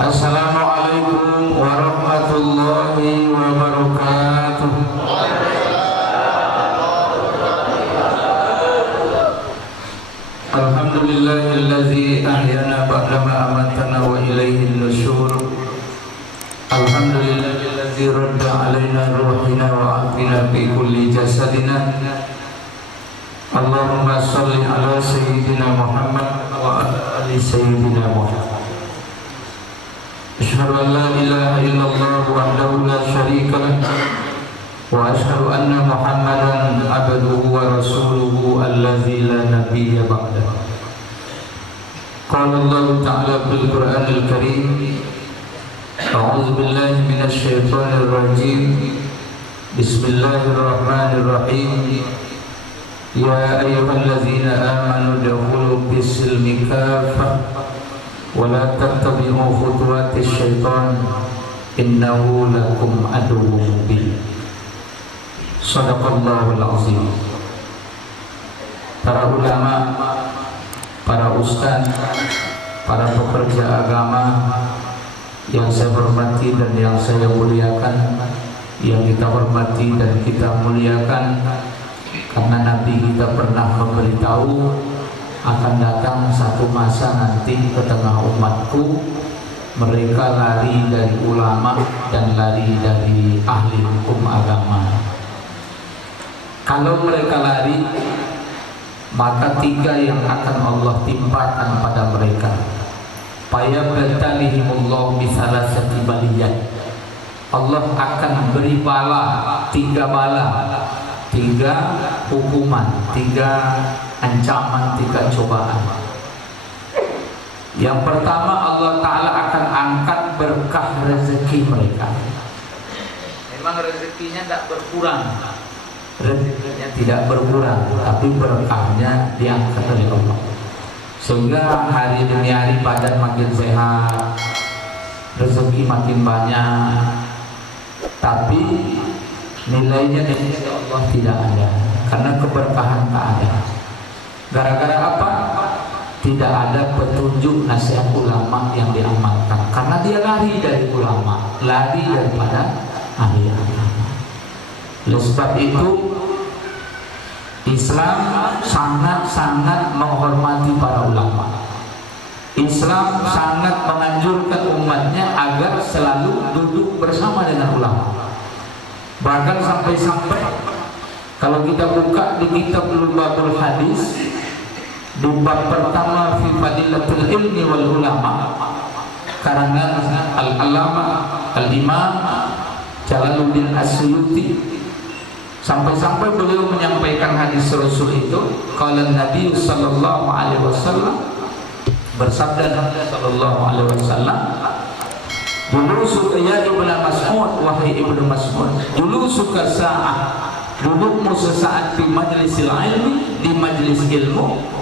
Assalamualaikum warahmatullahi wabarakatuh. Alhamdulillahillazi ahyana ba'dama amatana wa ilaihin nusyur. Alhamdulillahillazi radda alaina ruhina wa afina fi kulli jasadina. Allahumma salli ala sayyidina Muhammad wa ala ali sayyidina Muhammad. Asyhadu an la ilaha illallah wahdahu la syarika lah wa asyhadu anna Muhammadan abduhu wa rasuluhu allazi la nabiyya ba'dahu. Qala Allah ta'ala fil Qur'anil Karim, a'udzu billahi minasy syaithanir rajim. Bismillahirrahmanirrahim. Ya ayyuhallazina amanu udkhulu fis-silmi kaffah wa la tattabi'u khutuwatis syaitan innahu lakum aduwwun mubin. Shadaqallahul azim. Para ulama, para ustaz, para pekerja agama yang saya hormati dan yang saya muliakan, yang kita hormati dan kita muliakan, karena Nabi kita pernah memberitahu akan datang satu masa nanti ke tengah umatku mereka lari dari ulama dan lari dari ahli hukum agama. Kalau mereka lari, maka tiga yang akan Allah timpakan pada mereka. Fayabtalihimullahu bisalasati baliyat. Allah akan beri bala, tiga bala, tiga hukuman, tiga ancaman, tiga cobaan. Yang pertama, Allah Ta'ala akan angkat berkah rezeki mereka. Memang rezekinya tidak berkurang, rezekinya tidak berkurang, tapi berkahnya diangkat oleh Allah, sehingga hari demi hari badan makin sehat, rezeki makin banyak, tapi nilainya di sisi Allah tidak ada, karena keberkahan tak ada. Gara-gara apa? Tidak ada petunjuk nasihat ulama yang diamalkan, karena dia lari dari ulama, lari daripada ahli agama. Oleh sebab itu, Islam sangat-sangat menghormati para ulama. Islam sangat menganjurkan umatnya agar selalu duduk bersama dengan ulama. Bahkan sampai-sampai kalau kita buka di kitab Lubabul Hadis, di bab pertama fi fadilatul ilmi wal ulama, karangan al-alama al-imam Jalaluddin As-Suyuti, sampai-sampai beliau menyampaikan hadis Rasul itu, qala Nabi sallallahu alaihi wasallam, bersabda Nabi sallallahu alaihi wasallam, dulu suka ya Ibnu Mas'ud, wahai Ibnu Mas'ud, dulu suka sa'ah, dudukmu sesaat di majlisil ilmi, di majlis ilmu,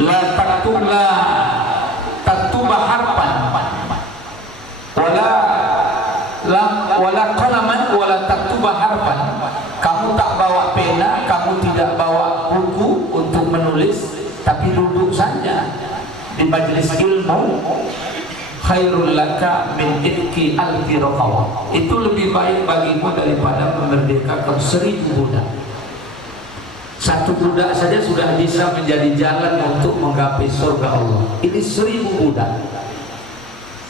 la taktuba harfan wala qalaman wala taktuba harfan. Kamu tak bawa pena, kamu tidak bawa buku untuk menulis, tapi duduk saja di majlis ilmu. Khairul laka min itki alfi raqabah. Itu lebih baik bagimu daripada memerdekakan 1000 budak. Satu budak saja sudah bisa menjadi jalan untuk menggapai surga Allah. Ini 1000 budak.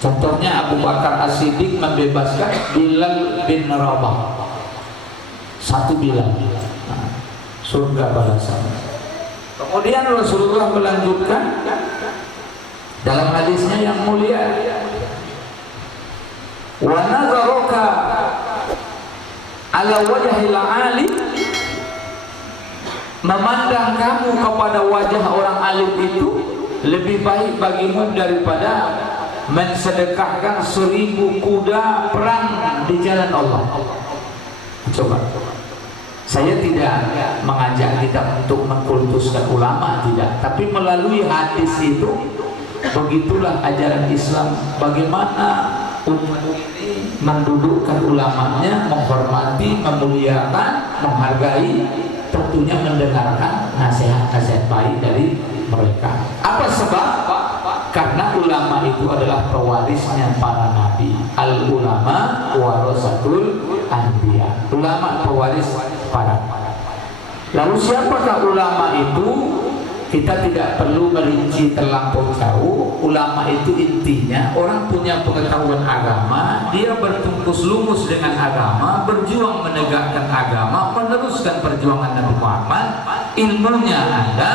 Contohnya Abu Bakar As-Siddiq membebaskan Bilal bin Rabah. Satu Bilal, surga balasan. Kemudian Rasulullah melanjutkan dalam hadisnya yang mulia, wa nazaruka ala wajhil alim, memandang kamu kepada wajah orang alim itu lebih baik bagimu daripada mensedekahkan 1000 kuda perang di jalan Allah. Coba, saya tidak mengajak kita untuk mengkultuskan ulama, tidak, tapi melalui hadis itu, begitulah ajaran Islam, bagaimana umat ini mendudukkan ulamanya, menghormati, memuliakan, menghargai, tentunya mendengarkan nasihat-nasihat baik dari mereka. Apa sebab? Karena ulama ulama itu adalah pewarisnya para nabi. Al ulama warasatul anbiya. Ulama pewaris para nabi. Lalu siapakah ulama itu? Kita tidak perlu merinci terlampau jauh. Ulama itu intinya orang punya pengetahuan agama, dia bertungkus lumus dengan agama, berjuang menegakkan agama, meneruskan perjuangan Nabi Muhammad. Ilmunya ada,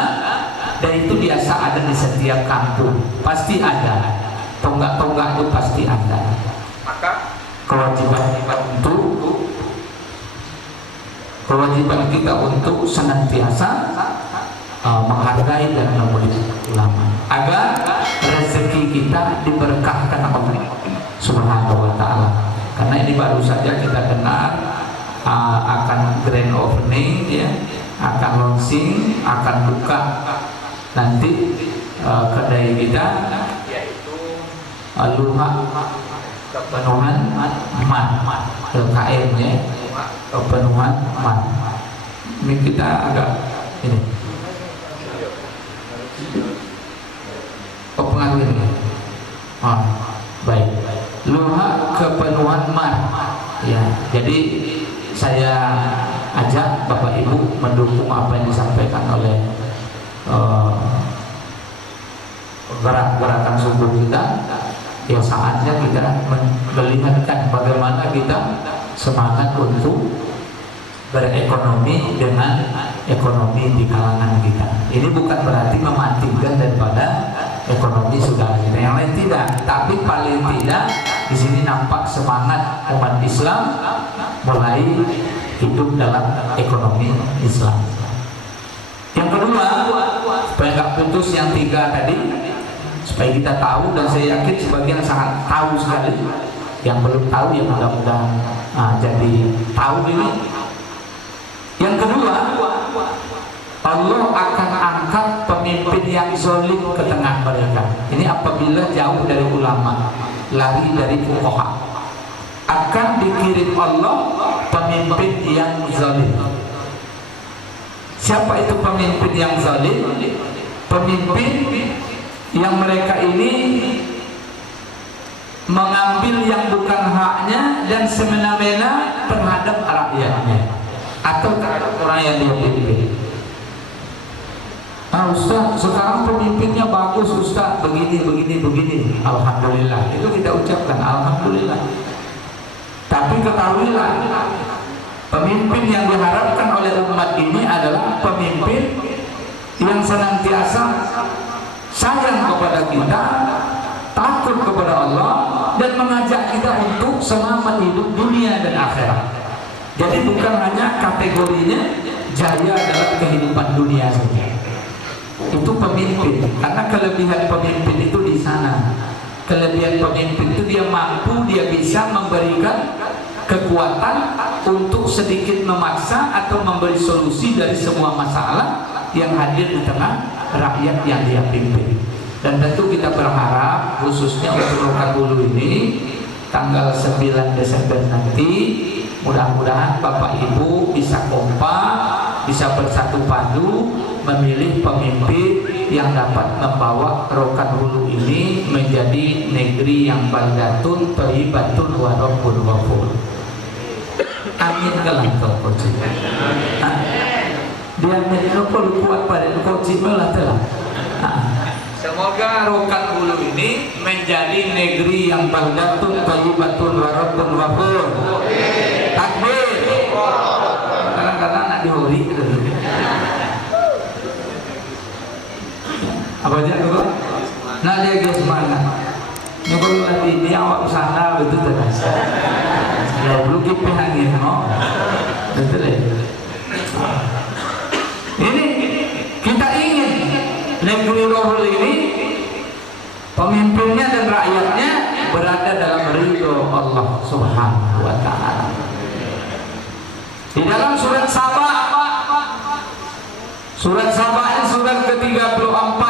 dan itu biasa ada di setiap kampung, pasti ada. Tonggak-tonggak itu pasti ada. Maka kewajiban kita untuk senantiasa menghargai dan memuliakan ulama agar rezeki kita diberkahkan oleh Subhanahu wa ta'ala. Karena ini baru saja kita dengar akan grand opening ya, akan launching, akan buka nanti kedai kita, yaitu Luha Kepenuhan Man LKM ya, Kepenuhan Man. Ini kita agak ini pengaruh ini. Baik. Luha Kepenuhan Man. Ya, jadi saya ajak Bapak Ibu mendukung apa yang disampaikan oleh gerakan subuh kita. Ya, saatnya kita melihatkan bagaimana kita semangat untuk berekonomi dengan ekonomi di kalangan kita. Ini bukan berarti mematikan daripada ekonomi saudara kita yang lain, tidak. Tapi paling tidak di sini nampak semangat umat Islam mulai hidup dalam ekonomi Islam. Yang kedua, supaya nggak putus yang tiga tadi, supaya kita tahu, dan saya yakin sebagian sangat tahu sekali. Yang belum tahu ya mudah-mudahan jadi tahu ini. Yang kedua, Allah akan angkat pemimpin yang zalim ke tengah mereka. Ini apabila jauh dari ulama, lari dari fuqaha, akan dikirim Allah pemimpin yang zalim. Siapa itu pemimpin yang zalim? Pemimpin yang mereka ini mengambil yang bukan haknya dan semena-mena terhadap rakyatnya atau terhadap orang yang dia pimpin. Ustaz, sekarang pemimpinnya bagus Ustaz, begini. Alhamdulillah, itu kita ucapkan Alhamdulillah. Tapi ketahuilah, pemimpin yang diharapkan oleh umat ini adalah pemimpin yang senantiasa sayang kepada kita, takut kepada Allah, dan mengajak kita untuk selamat hidup dunia dan akhirat. Jadi bukan hanya kategorinya jaya dalam kehidupan dunia saja. Itu pemimpin, karena kelebihan pemimpin itu di sana. Kelebihan pemimpin itu dia mampu, dia bisa memberikan kekuatan untuk sedikit memaksa atau memberi solusi dari semua masalah yang hadir di tengah rakyat yang dia pimpin. Dan tentu kita berharap khususnya untuk Rokan Hulu ini tanggal 9 Desember nanti, mudah-mudahan Bapak Ibu bisa kompak, bisa bersatu padu memilih pemimpin yang dapat membawa Rokan Hulu ini menjadi negeri yang baldatun thayyibatun wa rabbun ghafur. Amin kalah kau cik. Dia menjadi kuat pada kau cik lah telah. Semoga Rokan Hulu ini menjadi negeri yang baldatun thayyibatun wa rabbun ghafur. Takbir. Kadang-kadang nak dihuri gitu. Apa aja tu? Nak dia guys mana? Nyokol lagi dia awak usaha betul terasa. Ya belum kita angin, no? Betul ya. Ini kita ingin negeri Rohul ini pemimpinnya dan rakyatnya berada dalam ridho Allah Subhanahu wa Ta'ala. Di dalam surat Saba, surat Saba ini surat ke-34,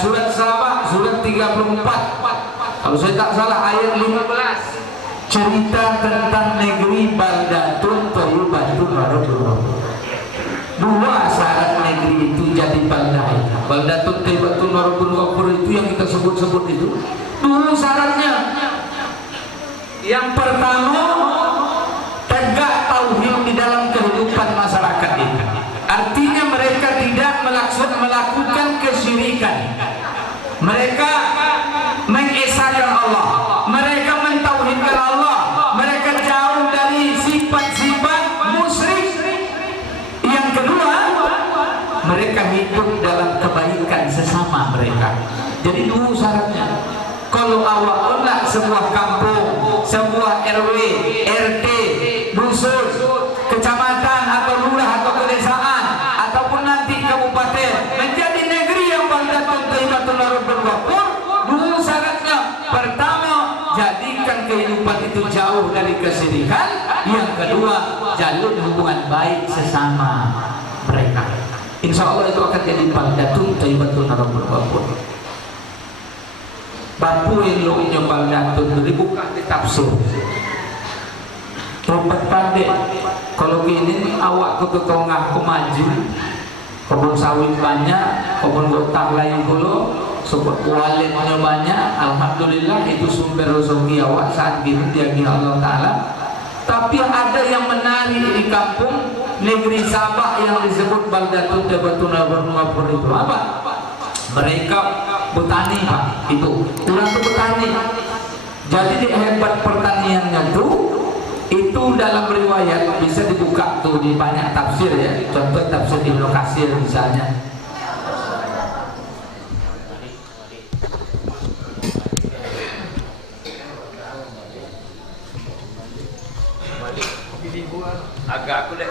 surat Saba surat 34. Kalau saya tak salah ayat 15, cerita tentang negeri baldatun thayyibatun wa rabbun ghafur. Dua syarat negeri itu jadi baldah. Baldatun thayyibatun wa rabbun ghafur itu yang kita sebut-sebut itu Dulu syaratnya yang pertama, tegak tauhid di dalam kehidupan masyarakat ini. Artinya mereka tidak melakukan kesyirikan. Mereka mengesahkan Allah, mereka mentauhidkan Allah, mereka jauh dari sifat-sifat musyrik. Yang kedua, mereka hidup dalam kebaikan sesama mereka. Jadi dulu syaratnya, kalau awak hendak sebuah kampung, sebuah RW, RT, dusun, kecamatan atau lurah atau pedesaan ataupun nanti kabupaten menjadi negeri yang baldatun thayyibatun rabbul ghafur, dulu syaratnya pertama, jadikan kehidupan itu jauh dari kesyirikan. Yang kedua, jalin hubungan baik sesama mereka. Insya Allah itu akan jadi baldatun thayyibatun rabbul ghafur. Bapu yang nyembal datun itu dibuka di tafsir. Tempat pandai. Kalau gini awak ke tengah maju, kebun sawit banyak, kebun gotak lain pula, support walidnya banyak. Alhamdulillah itu sumber rezeki awak saat gini diagih Allah Taala. Tapi ada yang menarik di kampung negeri Sabah yang disebut baldatun thayyibatun rabbul ghafur itu apa? Mereka bertani, Pak, itu orang itu bertani. Jadi hebat pertaniannya itu dalam riwayat bisa dibuka tuh di banyak tafsir ya. Contoh tafsir Ibnu Katsir misalnya. Agak aku dek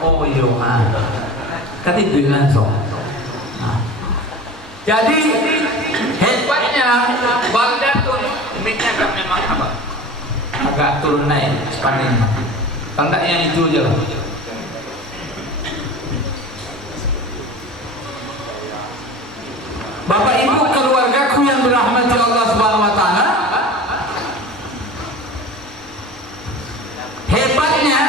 oh iya, kan itu langsung. Jadi hebatnya baldatun demikian agak memang apa? Agak turun naik sepanjang. Tandanya itu aja. Bapak Ibu keluargaku yang dirahmati Allah Subhanahu wa taala. Hebatnya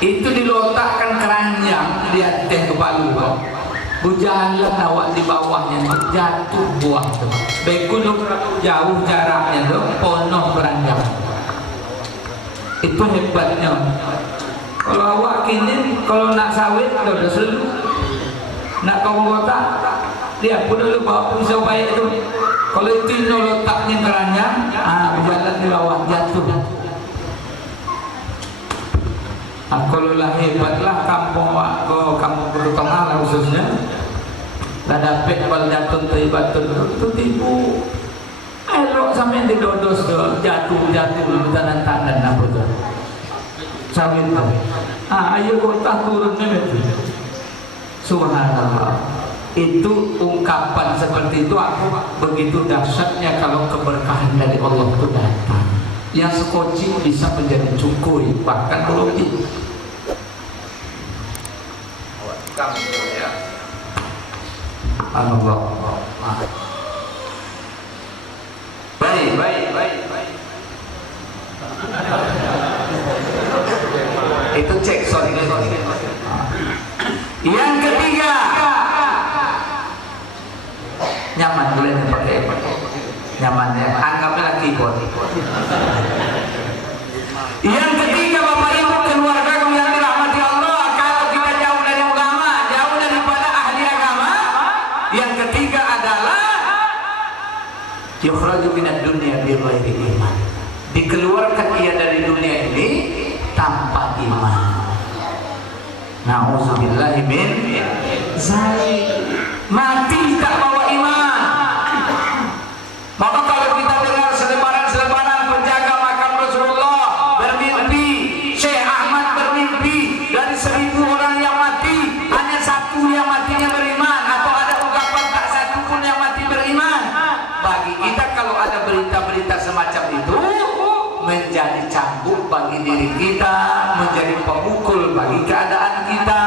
itu diletakkan keranjang di atas kepala. Berjalan awak di bawahnya jatuh buah tu. Bekunung jauh jaraknya tu, penuh beranjak. Itu hebatnya. Kalau awak kini, kalau nak sawit, dah selalu. Nak kau kota, dia pun dulu bawa pisau baik tu. Kalau itu letaknya keranjang, berjalan di bawah jatuh. Kalau lah hebatlah kampung Bulu Tengah lah khususnya. Dah dapat baldatun thayyibatun itu tipu. Elok sampai di dodos jatuh tandan apa tu? Sawit tu. Ayo kota turunnya itu. Subhanallah. Itu ungkapan seperti itu aku begitu dahsyatnya kalau keberkahan dari Allah itu datang. Yang sekocing bisa menjadi cukui bahkan roti. Allah. Baik. Itu cek sorry. Yang ketiga, nyaman boleh pakai nyaman ya, anggaplah keyboard. Yang ketiga Bapak Ibu keluarga yang dirahmati Allah, kalau kita jauh dari agama, jauh daripada ahli agama, yang ketiga adalah yukhraju minad dunya bi ghairi iman. Dikeluarkan ia dari dunia ini tanpa iman. Nauzubillahi min zalik. Mati tak bawa iman. Maka kalau kita dengar selebaran penjaga makam Rasulullah bermimpi, Syekh Ahmad bermimpi dari 1000 orang yang mati hanya satu yang matinya beriman, atau ada ungkapan tak satu pun yang mati beriman. Bagi kita kalau ada berita-berita semacam itu menjadi cambuk bagi diri kita, menjadi pemukul bagi keadaan kita.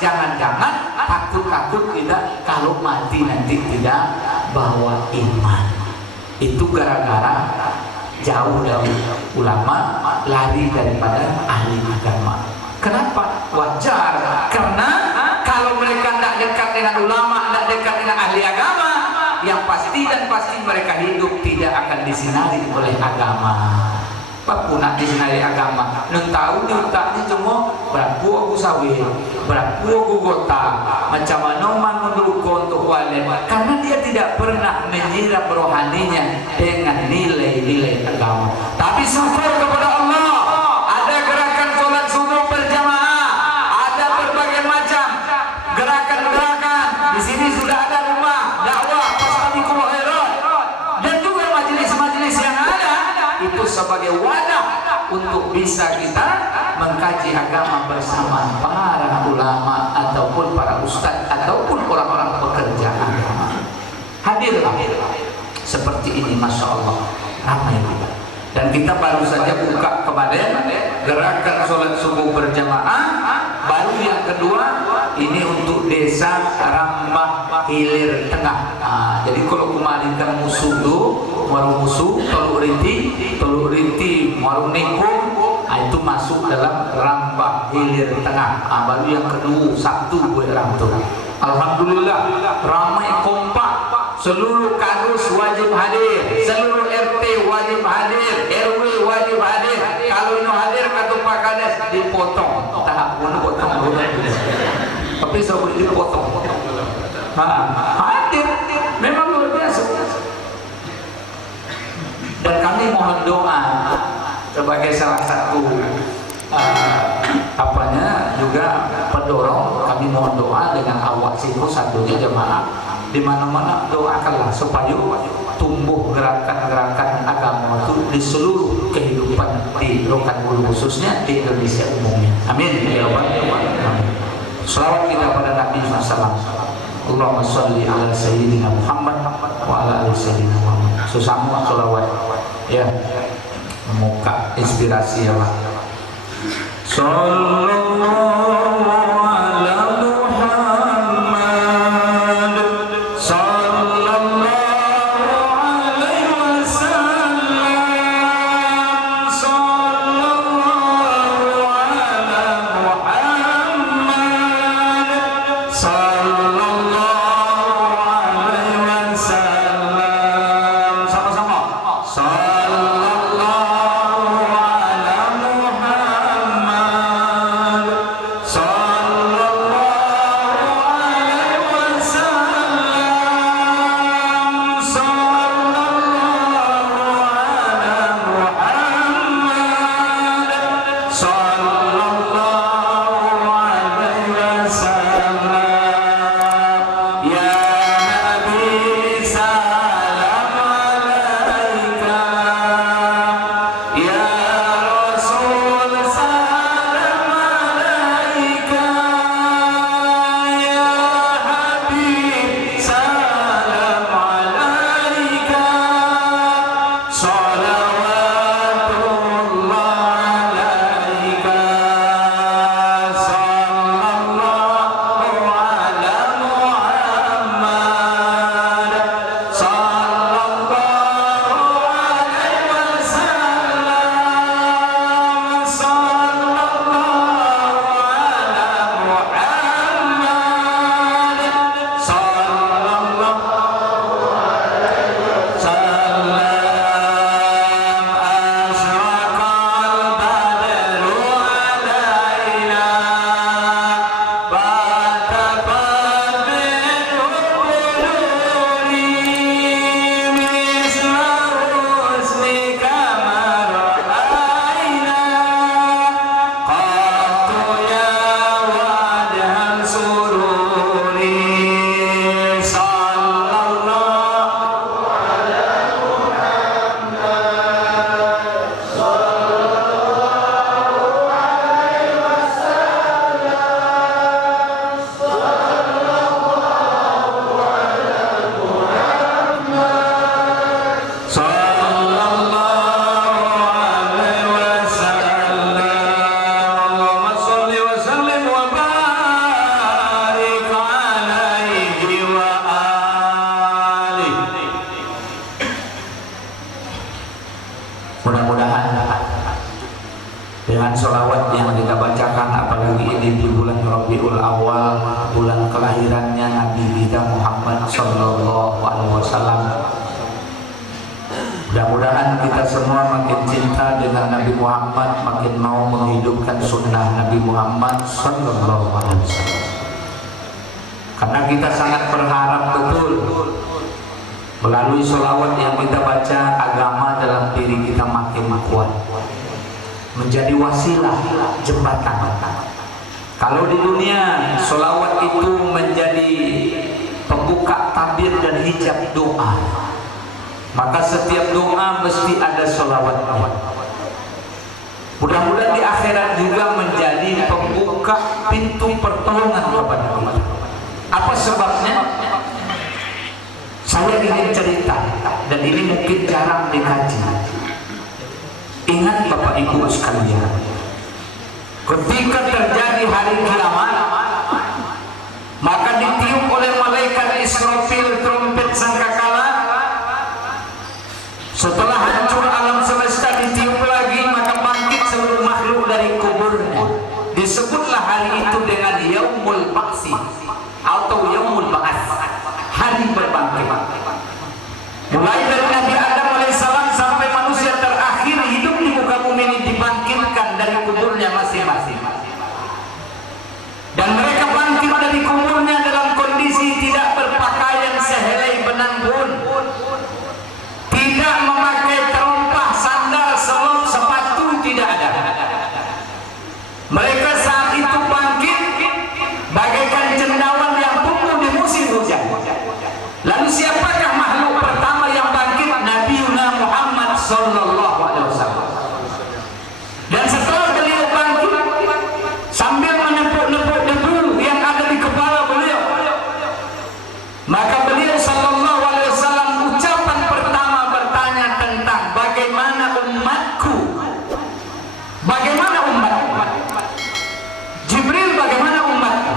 Jangan-jangan takut kita kalau mati nanti tidak bawa iman. Itu gara-gara jauh dari ulama, lari daripada ahli agama. Kenapa? Wajar, karena kalau mereka tidak dekat dengan ulama, tidak dekat dengan ahli agama, yang pasti dan pasti mereka hidup tidak akan disinari oleh agama. Papuna disinari agama. Nun tahu di utaknya cuma berapa aku sawit, berapa aku gota, macam mana menurut untuk walen. Karena dia tidak pernah menyiram rohaninya dengan nilai-nilai agama. Tapi syukur kepada Allah, ada gerakan sholat subuh berjamaah, ada berbagai macam gerakan-gerakan. Di sini sudah ada rumah dakwah Fastabiqul Khairat dan juga majelis-majelis yang ada itu sebagai wadah untuk bisa kita mengkaji agama bersama para ulama ataupun para ustadz ataupun orang-orang pekerja agama. Hadirlah seperti ini, masya Allah, ramai juga. Dan kita baru saja buka kemarin gerakan sholat subuh berjamaah. Baru yang kedua ini untuk desa Rambah Hilir Tengah. Jadi kalau kemarin kan Musudo, Warung Musuh, Teluk Riti, Warung Nikung, itu masuk dalam Rambah Hilir Tengah. Baru yang kedua Sabtu buat tuh. Alhamdulillah ramai kompak. Seluruh kadus wajib hadir, seluruh RT wajib hadir, RW wajib hadir. Kalau ini hadir kata Pak Kades dipotong, tahap mana potong dulu. Tapi sebelum dipotong, hadir, memang luar biasa. Dan kami mohon doa sebagai salah satu juga pendorong. Kami mohon doa dengan awak siku satunya jemaah. Di mana-mana doakanlah supaya tumbuh gerakan-gerakan agama itu di seluruh kehidupan di Rokan Hulu khususnya di Indonesia umumnya. Amin ya rabbal alamin. Selawat kita pada Nabi SAW. Allahumma sholli ala sayyidina Muhammad wa ala ali sayyidina Muhammad. Susahmu selawat ya, muka inspirasi ya Pak. Sallallahu ala Sallallahu Muhammad sallallahu alaihi wasallam. Mudah-mudahan kita semua makin cinta dengan Nabi Muhammad, makin mau menghidupkan sunnah Nabi Muhammad sallallahu alaihi wasallam. Karena kita sangat berharap betul melalui sholawat yang kita baca, agama dalam diri kita makin kuat, menjadi wasilah, jembatan. Kalau di dunia sholawat itu menjadi pembuka tabir dan hijab doa, maka setiap doa mesti ada sholawatnya. Mudah-mudahan di akhirat juga menjadi pembuka pintu pertolongan kepada kita. Apa sebabnya? Saya ingin cerita, dan ini mungkin jarang dikaji. Ingat Bapak Ibu sekalian, ketika terjadi hari kiamat, maka ditiup oleh malaikat Israfil trompet sangkakala. Setelah hancur alam semesta ditiup lagi, maka bangkit seluruh makhluk dari kuburnya. Disebutlah hari itu dengan Yaumul Ba'si atau Yaumul Ba'ats, hari berbangkit. Mulai dari Nabi Adam alaihissalam sampai manusia terakhir hidup di muka bumi ini dibangkitkan dari kuburnya masing-masing. Dan mereka bangkit dari kuburnya dalam kondisi tidak berpakaian sehelai benang pun, tidak memakai terompah, sandal, selop, sepatu, tidak ada. Mereka saat itu bangkit bagaikan cendawan yang tumbuh di musim hujan. Lalu siapakah makhluk pertama yang bangkit? Nabi Muhammad sallallahu alaihi wasallam. Dan setelah beliau bangkit sambil menepuk-nepuk debu yang ada di kepala beliau, maka beliau sallallahu alaihi wasallam ucapan pertama bertanya tentang bagaimana umatku. Bagaimana umatku? Jibril, bagaimana umatku?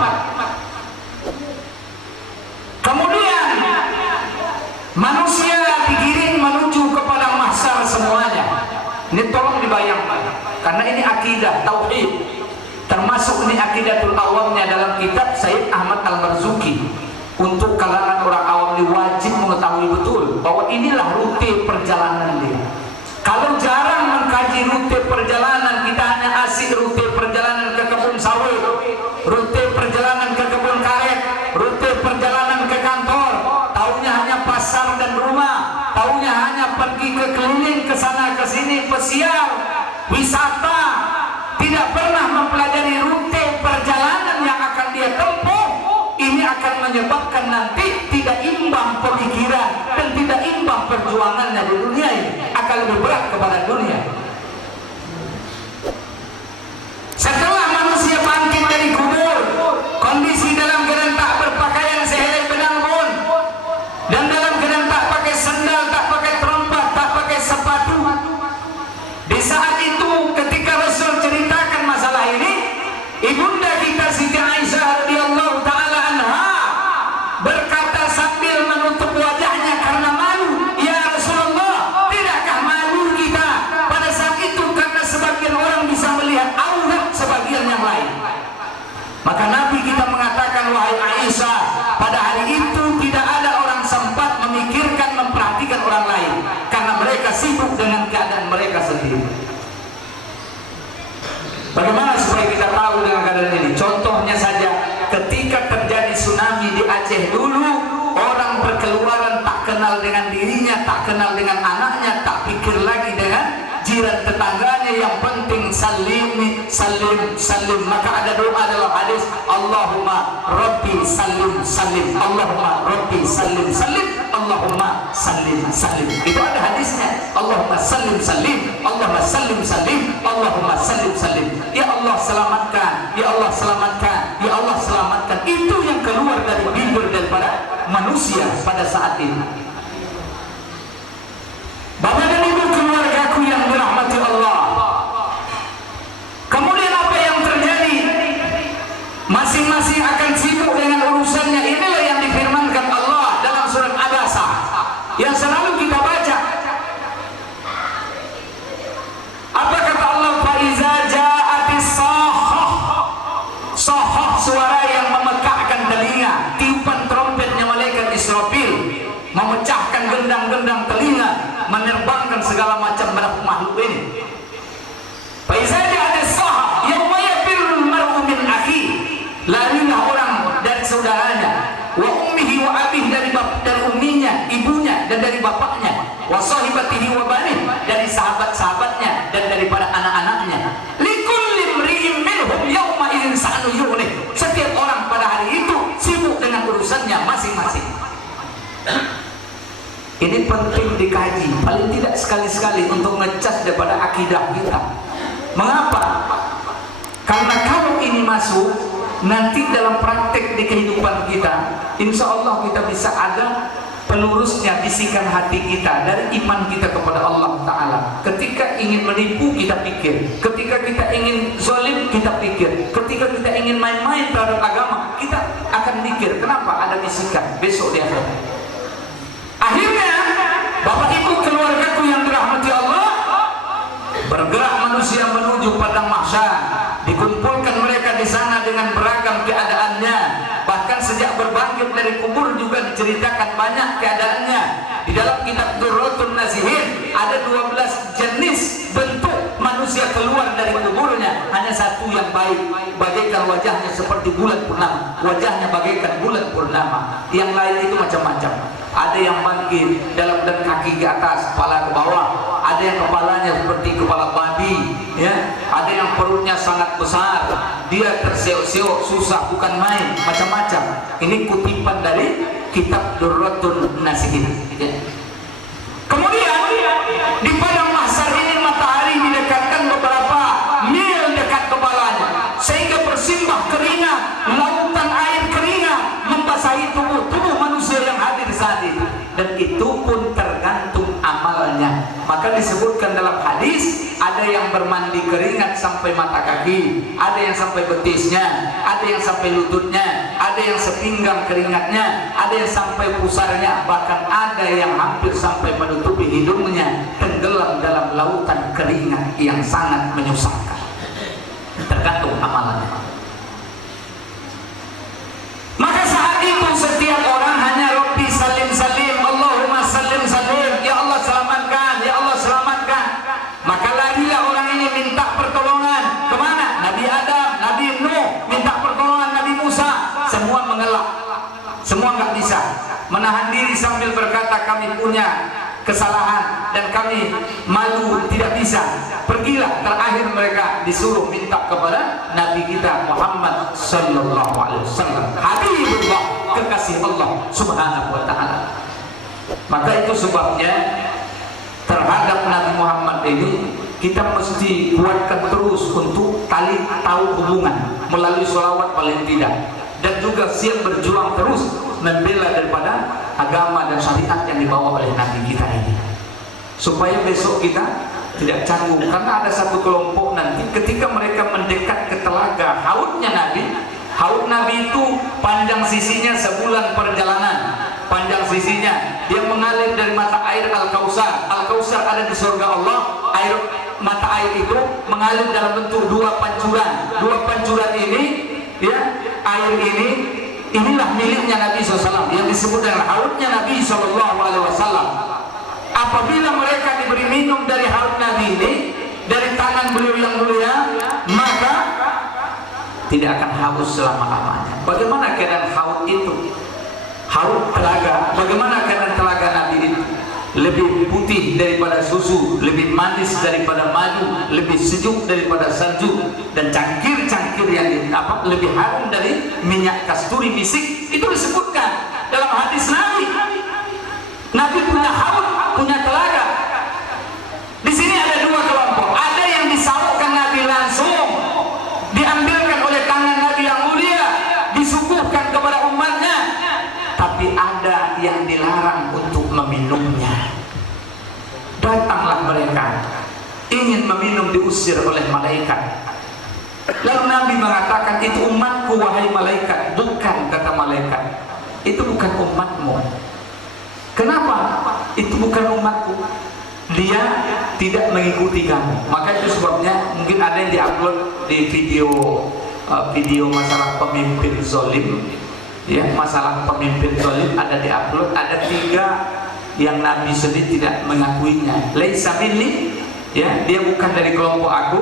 Kemudian manusia digiring menuju kepada mahsyar semuanya. Ini tolong dibayangkan, karena ini akidah tauhid, termasuk ini akidatul awamnya dalam kitab Sayyid Ahmad Al-Marzuki. Untuk kalangan orang awam ini wajib mengetahui betul bahwa inilah rute perjalanan dia. Kalau jarang mengkaji rute perjalanan, kita hanya asik rute perjalanan ke kebun sawit, rute perjalanan ke kebun karet, rute perjalanan ke kantor, taunya hanya pasar dan rumah, taunya hanya pergi ke keliling ke sana ke sini, pesiar, wisata, tidak pernah mempelajari rute perjalanan yang akan dia tempuh. Ini akan menyebabkan nanti tidak imbang pemikiran dan tidak imbang perjuangannya di dunia ini, akan lebih berat kepada dunia. Setelah manusia bangkit dari kubur, kondisi dalam keadaan tak berpakaian sehelai benang pun, dan dalam keadaan tak pakai sandal, tak pakai terompah, tak pakai sepatu. Di saat itu ketika Rasul ceritakan masalah ini, ibunda kita Siti Aisyah radhiyallahu taala anha berkata sambil menutup wajahnya karena malu, "Ya Rasulullah, tidakkah malu kita pada saat itu karena sebagian orang bisa melihat aurat sebagian yang lain?" Maka Nabi kita mengatakan, "Wahai Aisyah, pada hari itu tidak ada orang sempat memikirkan, memperhatikan orang lain, karena mereka sibuk dengan keadaan mereka sendiri." Bagaimana supaya kita tahu dengan keadaan ini? Contohnya saja, ketika terjadi tsunami di Aceh dulu, orang berkeluaran tak kenal dengan dirinya, tak kenal dengan anaknya, tak pikir lagi dengan jiran tetangganya, yang penting salim, salim, salim. Maka ada doa dalam hadis, Allahumma Rabbi salim, salim, Allahumma Rabbi salim, salim, Allahumma salim, salim. Itu ada hadisnya, Allahumma salim, salim, Allahumma salim, salim, Allahumma salim, salim. Ya Allah selamatkan, ya Allah selamatkan, ya Allah selamatkan. Itu yang keluar dari bibir daripada manusia pada saat ini. Bapak dan Ibu keluargaku yang dirahmati Allah, kemudian apa yang terjadi? Masing-masing akan sibuk dengan urusannya. Inilah yang difirmankan Allah dalam surat Abasa yang selalu kita baca. Apa kata Allah? Faiza ja'atis sahah. Sahah, suara yang memekakkan telinga, tiupan trompetnya malaikat sahibatihi wa banihi, dari sahabat-sahabatnya dan daripada anak-anaknya. Likulli imri'in minhum yawma idzin sa'nu yughnih. Setiap orang pada hari itu sibuk dengan urusannya masing-masing. Ini penting dikaji, paling tidak sekali-sekali untuk ngecas daripada akidah kita. Mengapa? Karena kalau ini masuk, nanti dalam praktek di kehidupan kita, insya Allah kita bisa ada pelurusnya bisikan hati kita dari iman kita kepada Allah Ta'ala. Ketika ingin menipu kita pikir, ketika kita ingin zalim kita pikir, ketika kita ingin main-main terhadap agama kita akan mikir. Kenapa? Ada bisikan besok di akhirat. Akhirnya Bapak Ibu keluargaku yang dirahmati Allah, bergerak manusia menuju padang mahsyar. Dikumpulkan mereka di sana dengan beragam keadaannya. Bahkan sejak berbangkit dari kubur juga diceritakan banyak keadaannya. Di dalam kitab Durratun Nasihin ada 12 jenis bentuk manusia keluar dari kuburnya. Hanya satu yang baik, bagaikan wajahnya seperti bulan purnama. Wajahnya bagaikan bulan purnama. Yang lain itu macam-macam. Ada yang bangkit dalam dan kaki ke atas, kepala ke bawah. Ada yang kepalanya seperti kepala babi, ya. Ada yang perutnya sangat besar, dia terseok-seok, susah, bukan main, macam-macam. Ini kutipan dari kitab Durratun Nasihin, ya. Kemudian di padang mahsyar ini matahari didekatkan beberapa mil dekat kepalanya, sehingga bersimbah keringat, lautan air keringat membasahi tubuh manusia yang hadir saat itu. Dan itu pun tergantung amalnya. Maka disebutkan dalam hadis, ada yang bermandi keringat sampai mata kaki, ada yang sampai betisnya, ada yang sampai lututnya, ada yang sepinggang keringatnya, ada yang sampai pusarnya, bahkan ada yang hampir sampai menutupi hidungnya, tenggelam dalam lautan keringat yang sangat menyusahkan. Tergantung amalannya. Maka saat itu setiap orang hanya Rabbi salim salim, Allahumma salim salim, ya Allah selamatkan, ya Allah selamatkan. Maka larilah orang ini minta pertolongan. Kemana? Nabi Adam, Nabi Nuh, minta pertolongan Nabi Musa. Semua mengelak, semua nggak bisa menahan diri sambil berkata kami punya kesalahan dan kami malu, tidak bisa. Pergilah, terakhir mereka disuruh minta kepada Nabi kita Muhammad sallallahu alaihi wasallam, Habibullah, kekasih Allah subhanahu wa ta'ala. Maka itu sebabnya terhadap Nabi Muhammad ini kita mesti kuatkan terus untuk tali tahu hubungan melalui sholawat paling tidak, dan juga siap berjuang terus membela daripada agama dan syariat yang dibawa oleh Nabi kita ini, supaya besok kita tidak canggung. Karena ada satu kelompok nanti ketika mereka mendekat ke telaga haudnya Nabi, haud Nabi itu panjang sisinya sebulan perjalanan, panjang sisinya, dia mengalir dari mata air Al-Kausar. Al-Kausar ada di surga Allah. Mata air itu mengalir dalam bentuk dua pancuran. Dua pancuran ini, ya, air ini, inilah miliknya Nabi SAW yang disebut dengan haudnya Nabi SAW. Apabila mereka diberi minum dari haud Nabi ini, dari tangan beliau yang mulia, maka tidak akan haus selama-lamanya. Bagaimana keadaan haud itu? Haud telaga, bagaimana keadaan telaga Nabi itu? Lebih putih daripada susu, lebih manis daripada madu, lebih sejuk daripada salju, dan cangkir-cangkir yang lebih harum dari minyak kasturi bisik. Itu disebutkan dalam hadis Nabi. Nabi punya haud, punya telaga. Di sini ada dua kelompok. Ada yang disautkan Nabi langsung, diambilkan oleh tangan Nabi yang mulia, disuguhkan kepada umatnya. Tapi ada yang dilarang untuk meminumnya. Datanglah mereka ingin meminum, diusir oleh malaikat. Lalu Nabi mengatakan, itu umatku wahai malaikat. Bukan, kata malaikat, itu bukan umatmu. Kenapa? Itu bukan umatku. Dia tidak mengikuti kamu. Maka itu sebabnya mungkin ada yang diupload di video masalah pemimpin zalim, ya, masalah pemimpin zalim ada diupload. Ada 3 yang Nabi sendiri tidak mengakuinya. Laisa minni, ya, dia bukan dari kelompok aku.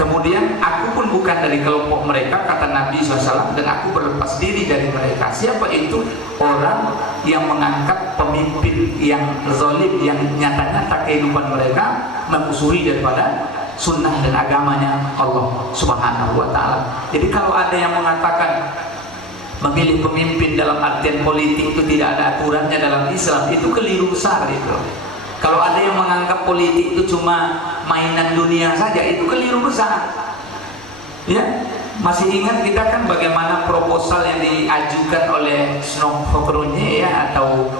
Kemudian aku pun bukan dari kelompok mereka, kata Nabi SAW, dan aku berlepas diri dari mereka. Siapa itu? Orang yang mengangkat pemimpin yang zalim, yang nyata-nyata kehidupan mereka memusuhi daripada sunnah dan agamanya Allah Subhanahu wa Ta'ala. Jadi kalau ada yang mengatakan memilih pemimpin dalam artian politik itu tidak ada aturannya dalam Islam, itu keliru besar itu. Kalau ada yang menganggap politik itu cuma mainan dunia saja, itu keliru besar. Ya, masih ingat kita kan bagaimana proposal yang diajukan oleh Snowfokronye ya, atau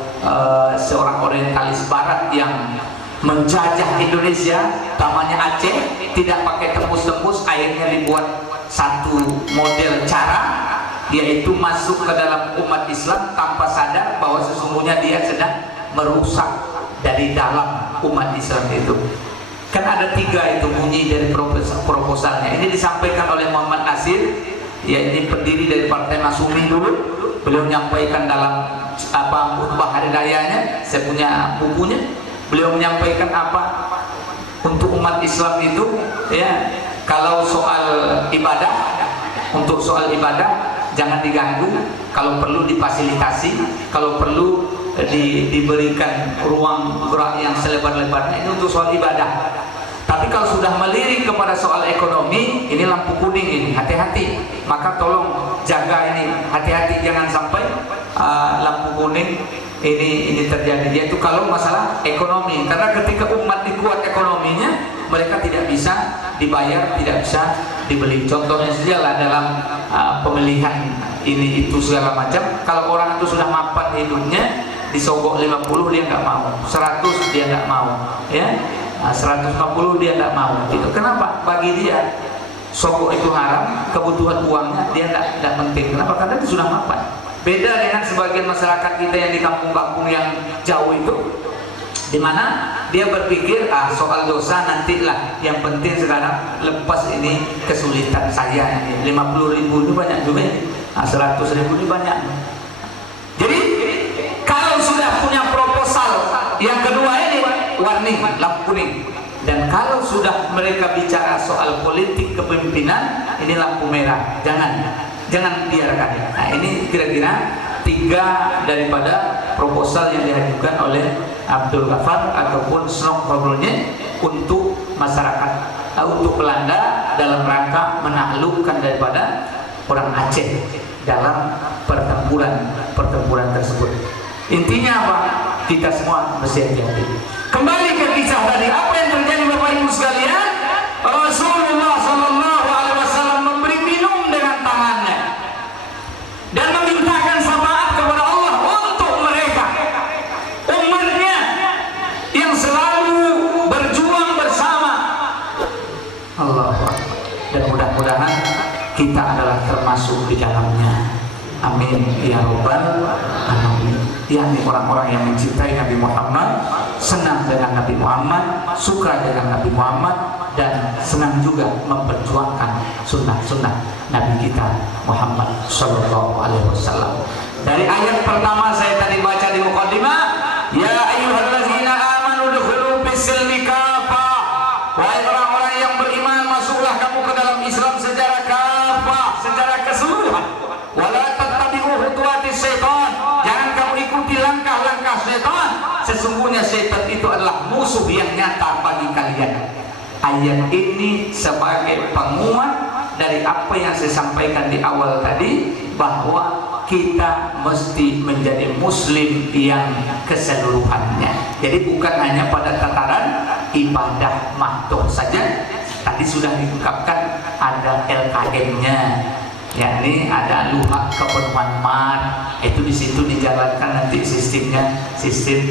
seorang orientalis barat yang menjajah Indonesia, namanya Aceh, tidak pakai tembus-tembus, akhirnya dibuat satu model cara, yaitu masuk ke dalam umat Islam tanpa sadar bahwa sesungguhnya dia sedang merusak dari dalam umat Islam itu. Kan ada 3 itu bunyi dari proposalnya. Ini disampaikan oleh Muhammad Nasir, ya, ini pendiri dari Partai Masumi dulu. Beliau menyampaikan dalam khutbah hari rayanya, saya punya bukunya. Beliau menyampaikan apa untuk umat Islam itu, ya, kalau soal ibadah, untuk soal ibadah jangan diganggu, kalau perlu difasilitasi, kalau perlu diberikan ruang gerak yang selebar-lebarnya, ini untuk soal ibadah. Tapi kalau sudah melirik kepada soal ekonomi, ini lampu kuning, ini hati-hati. Maka tolong jaga ini, hati-hati jangan sampai lampu kuning ini terjadi, yaitu kalau masalah ekonomi. Karena ketika umat dikuat ekonominya, mereka tidak bisa dibayar, tidak bisa dibeli. Contohnya saja lah dalam pemilihan ini itu segala macam. Kalau orang itu sudah mapan hidupnya, disogok 50 dia nggak mau, 100 dia nggak mau, ya, 150 dia nggak mau. Itu kenapa? Bagi dia sogok itu haram, kebutuhan uangnya dia nggak penting. Kenapa? Karena dia sudah mapan. Beda dengan sebagian masyarakat kita yang di kampung-kampung yang jauh itu, di mana dia berpikir soal dosa nantilah, yang penting sekarang lepas ini kesulitan saya ini. 50.000 itu banyak juga, 100.000 ini banyak. Jadi kalau sudah punya proposal yang kedua ini, warning, lampu kuning. Dan kalau sudah mereka bicara soal politik kepemimpinan, ini lampu merah. Jangan biarkan. Nah, ini kira-kira 3 daripada proposal yang diajukan oleh Abdul Ghaffar ataupun Snowfokronye untuk masyarakat, untuk Belanda dalam rangka menaklukkan daripada orang Aceh dalam pertempuran tersebut. Intinya apa? Kita semua mesti hati-hati. Kembali ke kisah tadi, apa yang terjadi Bapak Ibu sekalian? Rasulullah SAW memberi minum dengan tangannya dan memintakan syafaat kepada Allah untuk mereka, umatnya yang selalu berjuang bersama. Allah, dan mudah-mudahan kita adalah termasuk di dalamnya. Amin ya robbal alamin. Yakni orang-orang yang mencintai Nabi Muhammad, senang dengan Nabi Muhammad, suka dengan Nabi Muhammad, dan senang juga memperjuangkan sunnah-sunnah Nabi kita Muhammad Sallallahu Alaihi Wasallam. Dari ayat pertama saya tadi baca di muqaddimah, ya ayyuhallazina amanu dukhulu fis-silmi kafah. Wahai orang-orang yang beriman, masuklah kamu ke dalam Islam secara kafah, secara keseluruhan. Wala tattabi'u khutuwatis syaitan. Jangan kamu ikuti langkah-langkah syaitan. Sesungguhnya syaitan itu adalah musuh yang nyata bagi kalian. Ayat ini sebagai penguat dari apa yang saya sampaikan di awal tadi, bahwa kita mesti menjadi muslim yang keseluruhannya. Jadi bukan hanya pada tataran ibadah mahdoh saja. Tadi sudah diungkapkan ada LKM-nya, yakni ada luhak kepenuhan mat. Itu di situ dijalankan nanti sistemnya, sistem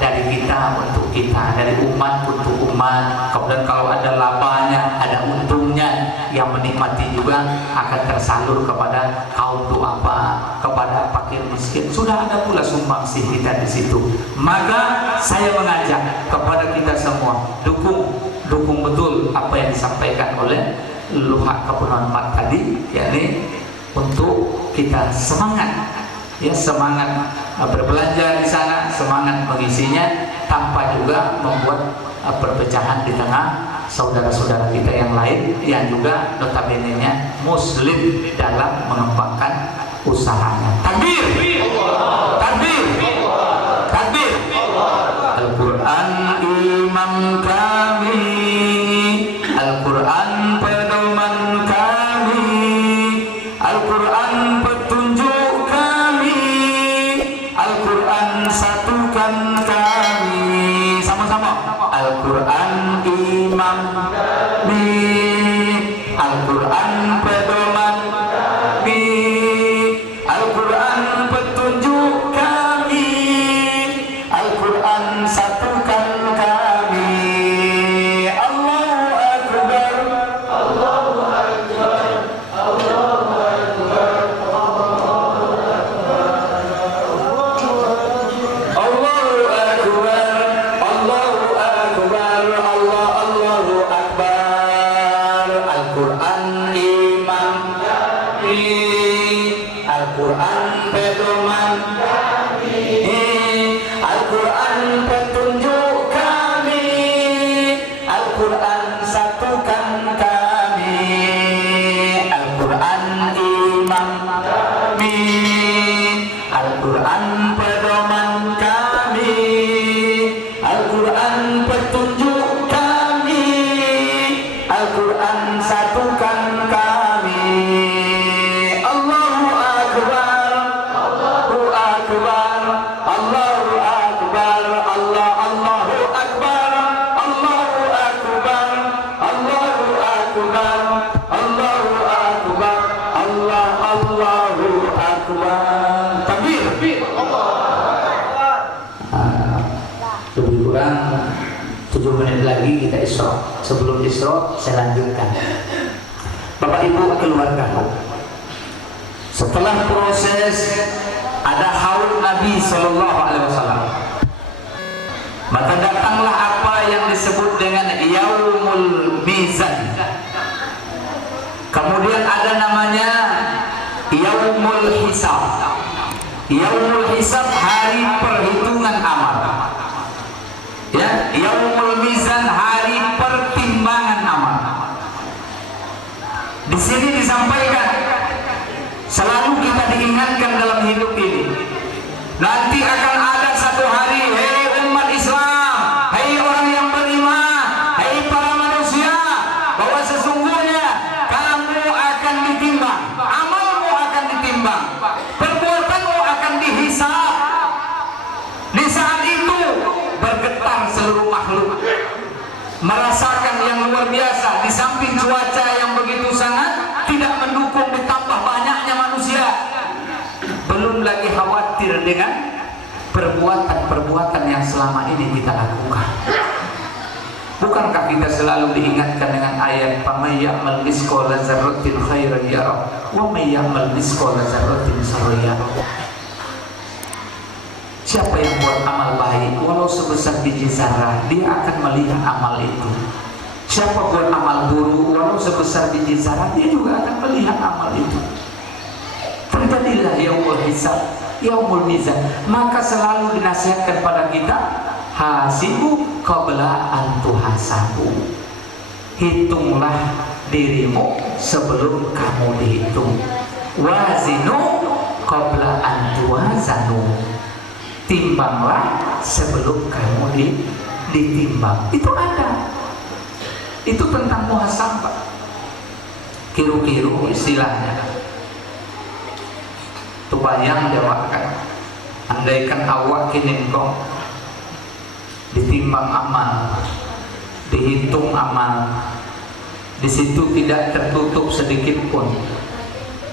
dari kita untuk kita, dari umat untuk umat. Kemudian kalau ada labanya, ada untungnya, yang menikmati juga akan tersalur kepada kaum duafa, kepada fakir miskin. Sudah ada pula sumbangsih kita di situ. Maka saya mengajak kepada kita semua, dukung betul apa yang disampaikan oleh luhak kepenuhan mat tadi, yakni untuk kita semangat, ya, semangat berbelanja di sana, semangat mengisinya, tanpa juga membuat perpecahan di tengah saudara-saudara kita yang lain yang juga notabene-nya muslim dalam mengembangkan usahanya. Takbir, takbir, takbir. Al-Quran imam kami, Al-Quran pedoman kami, Al-Quran petunjuk kami, Al-Quran satukan kami. Sama-sama. Al-Quran imam kami, Al-Quran pedoman kami, Al-Quran petunjuk kami, Al-Quran satukan kami. Allahu Akbar, Allahu Akbar, Allahu Akbar, Allahu Akbar, Allahu Akbar, Allahu Akbar. Al-Quran imam kami, Al-Quran pedoman kami, Al-Quran petunjuk kami, Al-Quran satukan kami, Al-Quran imam kami, Al-Quran pedoman kami, Al-Quran petunjuk kami, Al-Quran satukan kami. Allahu Akbar, Allahu Akbar, Allahu Akbar, Allahu Akbar, Allahu Akbar, Allahu Akbar, Allahu Akbar, Allahu Akbar. Takbir. Lebih kurang 7 menit lagi kita Isra. Sebelum Isra saya lanjutkan. Bapak Ibu keluarga, setelah proses ada haul Nabi Sallallahu Alaihi Wasallam, maka datanglah apa yang disebut dengan Yaumul Mizan. Kemudian ada namanya Yaumul Hisab. Yaumul Hisab, hari perhitungan amal. Ya, Yaumul Mizan, hari pertimbangan amal. Di sini disampaikan selalu kita diingatkan dalam hidup ini, nanti akan ada satu hari, hei umat Islam, hei orang yang beriman, hei para manusia, bahwa sesungguhnya kamu akan ditimbang, amalmu akan ditimbang, perbuatanmu akan dihisab. Di saat itu bergetar seluruh makhluk, merasakan yang luar biasa. Di samping cuaca yang begitu sangat tidak mendukung, ditambah banyaknya manusia, belum lagi khawatir dengan perbuatan-perbuatan yang selama ini kita lakukan. Bukankah kita selalu diingatkan dengan ayat "Faman ya'mal mithqala dzarratin khairan yarah wa may ya'mal mithqala dzarratin syarran yarah." Siapa yang buat amal baik walau sebesar biji zarah, dia akan melihat amal itu. Siapa buat amal buruk walau sebesar biji zarah, dia juga akan melihat amal itu. Terjadilah yaumul hisab, yaumul mizan. Maka selalu dinasihatkan pada kita, hasibu qabla an tuhasabu. Hitunglah dirimu sebelum kamu dihitung. Wazinu qabla an tuwazanu. Timbanglah sebelum kamu ditimbang. Itu ada. Itu tentang muhasabah. Kiru-kiru istilahnya. Itu bayang jawabkan. Andaikan awak kini kau ditimbang amal, dihitung amal, di situ tidak tertutup sedikit pun,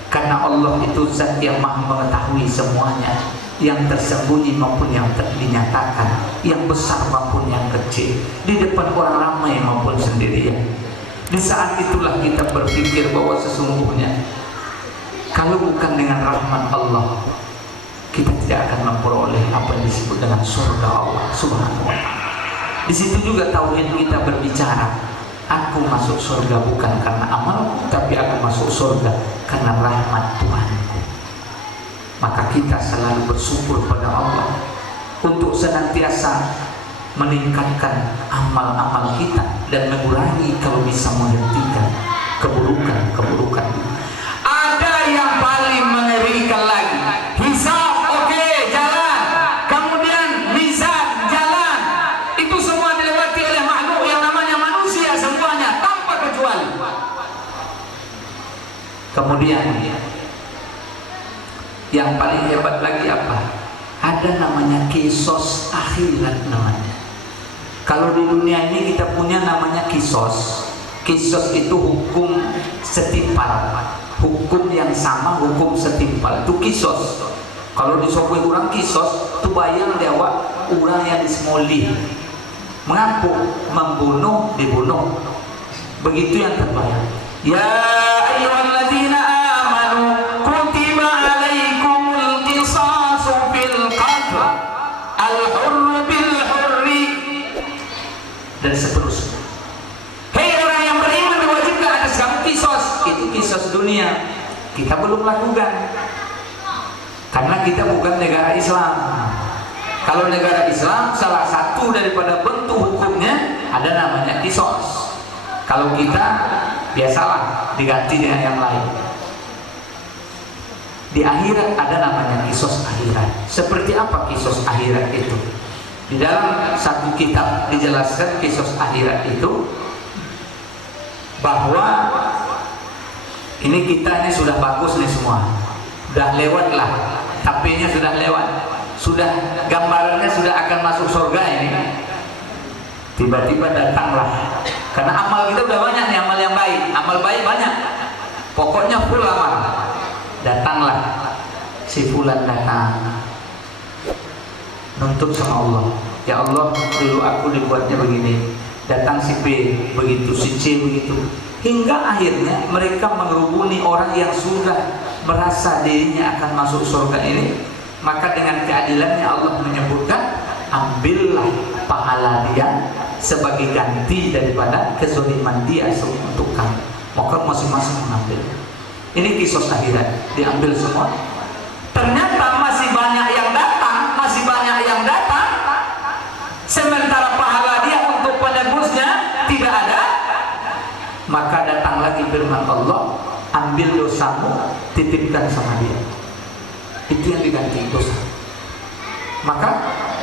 karena Allah itu zat yang maha mengetahui semuanya, yang tersembunyi maupun yang dinyatakan, yang besar maupun yang kecil, di depan orang ramai maupun sendirian. Di saat itulah kita berpikir bahwa sesungguhnya kalau bukan dengan rahmat Allah, kita tidak akan memperoleh apa yang disebut dengan surga Allah Subhanahu wa ta'ala. Di situ juga tauhid kita berbicara, aku masuk surga bukan karena amalku, tapi aku masuk surga karena rahmat Tuhanku. Maka kita selalu bersyukur pada Allah untuk senantiasa meningkatkan amal-amal kita dan mengurangi kalau bisa menghentikan keburukan. Ada yang paling mengerikan lagi, hisab oke, jalan, kemudian mizan jalan, itu semua dilewati oleh makhluk yang namanya manusia semuanya tanpa kecuali. Kemudian yang paling hebat lagi apa? Ada namanya kisos akhirat namanya. Kalau di dunia ini kita punya namanya kisos. Kisos itu hukum setimpal, hukum yang sama, hukum setimpal itu kisos. Kalau disokoi orang kisos itu bayang dewa orang yang disemoli, mengaku membunuh dibunuh, begitu yang terbayang. Ya ayyuhalladzina amanu kutiba alaikumul qisasu fil qatl al-hurru bil hurri dan seterusnya. Hei orang yang beriman, diwajibkan atas kamu kisos. Itu kisos dunia, kita belum lakukan karena kita bukan negara Islam. Kalau negara Islam, salah satu daripada bentuk hukumnya ada namanya kisos. Kalau kita biasalah diganti dengan yang lain. Di akhirat ada namanya kisos akhirat. Seperti apa kisos akhirat itu? Di dalam satu kitab dijelaskan kisos akhirat itu bahwa ini kita ini sudah bagus nih semua, sudah lewat lah, HP-nya sudah lewat, sudah gambarannya sudah akan masuk surga ini. Tiba-tiba datanglah, karena amal kita udah banyak nih, amal yang baik, amal baik banyak, pokoknya full amal. Datanglah si fulan, datang nuntut sama Allah, ya Allah dulu aku dibuatnya begini. Datang si B begitu, si C begitu, hingga akhirnya mereka mengerubuni orang yang sudah merasa dirinya akan masuk surga ini. Maka dengan keadilannya Allah menyebutkan, ambillah pahala dia sebagai ganti daripada kezaliman dia untuk kamu. Maka masing-masing mengambil. Ini kisos akhirat, diambil semua. Ternyata masih banyak yang datang, sementara pahala dia untuk penebusnya tidak ada. Maka datang lagi firman Allah, ambil dosamu, titipkan sama dia. Itu yang diganti dosa. Maka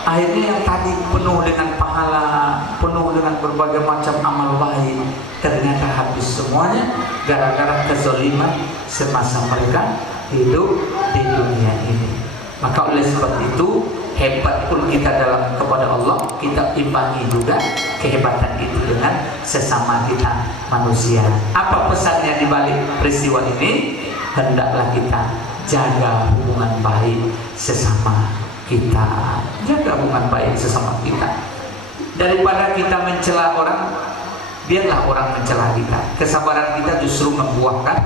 akhirnya yang tadi penuh dengan pahala, penuh dengan berbagai macam amal baik, ternyata habis semuanya gara-gara kezaliman semasa mereka hidup di dunia ini. Maka oleh sebab itu, hebat pun kita dalam kepada Allah, kita imbangi juga kehebatan itu dengan sesama kita manusia. Apa pesannya di balik peristiwa ini? Hendaklah kita jaga hubungan baik sesama kita, jaga hubungan baik sesama kita. Daripada kita mencela orang, biarlah orang mencela kita. Kesabaran kita justru membuahkan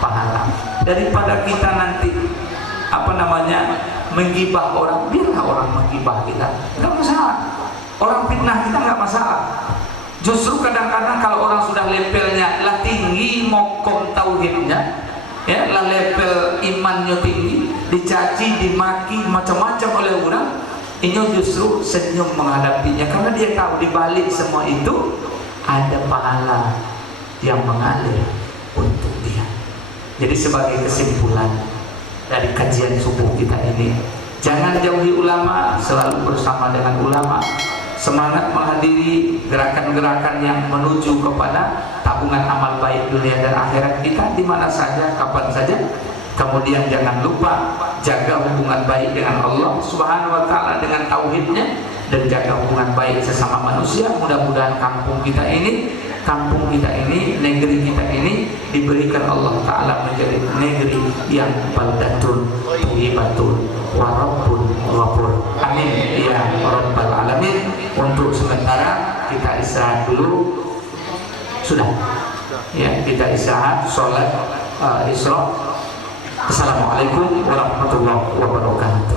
pahala. Daripada kita nanti menggibah orang, biarlah orang menggibah kita, nggak masalah. Orang fitnah kita nggak masalah. Justru kadang-kadang kalau orang sudah levelnya lah tinggi, mokom tauhidnya, ya, lah level imannya tinggi, dicaci, dimaki, macam-macam oleh orang, ini justru senyum menghadapinya, karena dia tahu di balik semua itu ada pahala yang mengalir untuk dia. Jadi sebagai kesimpulan dari kajian subuh kita ini, jangan jauhi ulama, selalu bersama dengan ulama, semangat menghadiri gerakan-gerakan yang menuju kepada tabungan amal baik dunia dan akhirat kita di mana saja, kapan saja. Kemudian jangan lupa jaga hubungan baik dengan Allah Subhanahu wa taala dengan tauhidnya, dan jaga hubungan baik sesama manusia. Mudah-mudahan kampung kita ini, negeri kita ini diberikan Allah taala menjadi negeri yang baldatun thayyibatun wa rabbun ghafur. Amin ya rabbal alamin. Untuk sementara kita istirahat dulu. Sudah. Ya, kita istirahat, sholat Isra. Assalamualaikum warahmatullahi wabarakatuh.